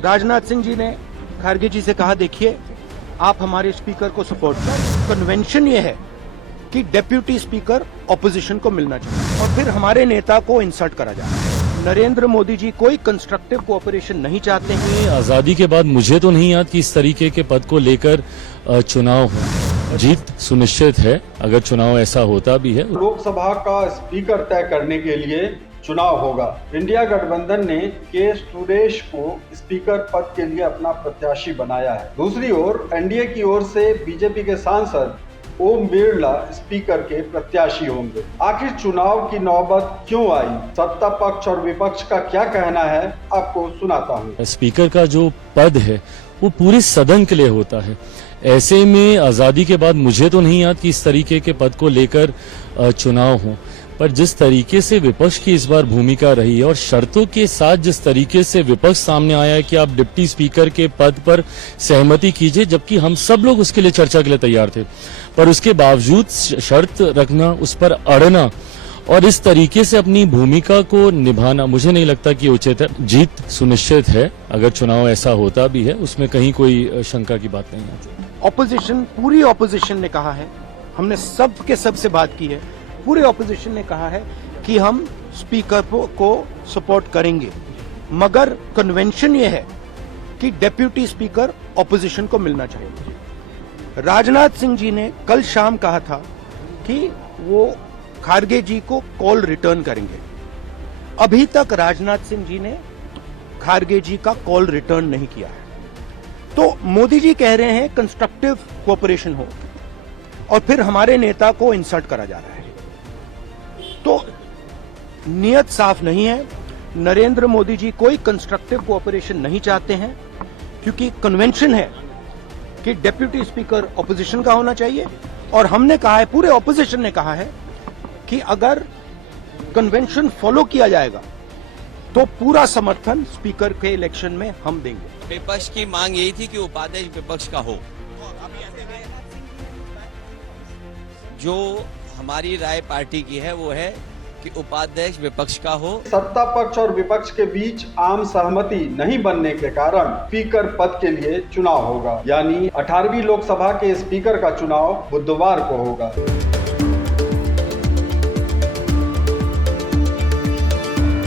राजनाथ सिंह जी ने खारगे जी से कहा, देखिए आप हमारे स्पीकर को सपोर्ट करें। कन्वेंशन ये है कि डेप्यूटी स्पीकर ऑपोजिशन को मिलना चाहिए और फिर हमारे नेता को इंसल्ट करा जाए। नरेंद्र मोदी जी कोई कंस्ट्रक्टिव कोऑपरेशन नहीं चाहते हैं। आजादी के बाद मुझे तो नहीं याद कि इस तरीके के पद को लेकर चुनाव हो। जीत सुनिश्चित है अगर चुनाव ऐसा होता भी है। लोकसभा का स्पीकर तय करने के लिए चुनाव होगा। इंडिया गठबंधन ने के सुरेश को स्पीकर पद के लिए अपना प्रत्याशी बनाया है। दूसरी ओर एनडीए की ओर से बीजेपी के सांसद ओम बिरला स्पीकर के प्रत्याशी होंगे। आखिर चुनाव की नौबत क्यों आई? सत्ता पक्ष और विपक्ष का क्या कहना है, आपको सुनाता हूँ। स्पीकर का जो पद है वो पूरे सदन के लिए होता है। ऐसे में आजादी के बाद मुझे तो नहीं याद कि इस तरीके के पद को लेकर चुनाव हो, पर जिस तरीके से विपक्ष की इस बार भूमिका रही है और शर्तों के साथ जिस तरीके से विपक्ष सामने आया है कि आप डिप्टी स्पीकर के पद पर सहमति कीजिए, जबकि हम सब लोग उसके लिए चर्चा के लिए तैयार थे, पर उसके बावजूद शर्त रखना, उस पर अड़ना और इस तरीके से अपनी भूमिका को निभाना मुझे नहीं लगता कि उचित है। जीत सुनिश्चित है अगर चुनाव ऐसा होता भी है, उसमें कहीं कोई शंका की बात नहीं है। ऑपोजिशन, पूरी ऑपोजिशन ने कहा है, हमने सब के सब से बात की है, पूरे ऑपोजिशन ने कहा है कि हम स्पीकर को सपोर्ट करेंगे, मगर कन्वेंशन ये है कि डेप्यूटी स्पीकर ऑपोजिशन को मिलना चाहिए। राजनाथ सिंह जी ने कल शाम कहा था कि वो खारगे जी को कॉल रिटर्न करेंगे। अभी तक राजनाथ सिंह जी ने खारगे जी का कॉल रिटर्न नहीं किया है। तो मोदी जी कह रहे हैं कंस्ट्रक्टिव कोऑपरेशन हो और फिर हमारे नेता को इंसल्ट करा जा रहा है। तो नियत साफ नहीं है। नरेंद्र मोदी जी कोई कंस्ट्रक्टिव कोऑपरेशन नहीं चाहते हैं, क्योंकि कन्वेंशन है कि डेप्यूटी स्पीकर ऑपोजिशन का होना चाहिए और हमने कहा है, पूरे ऑपोजिशन ने कहा है कि अगर कन्वेंशन फॉलो किया जाएगा तो पूरा समर्थन स्पीकर के इलेक्शन में हम देंगे। विपक्ष की मांग यही थी कि उपाध्यक्ष विपक्ष का हो। जो हमारी राय पार्टी की है वो है कि उपाध्यक्ष विपक्ष का हो। सत्ता पक्ष और विपक्ष के बीच आम सहमति नहीं बनने के कारण स्पीकर पद के लिए चुनाव होगा, यानी 18वीं लोकसभा के स्पीकर का चुनाव बुधवार को होगा।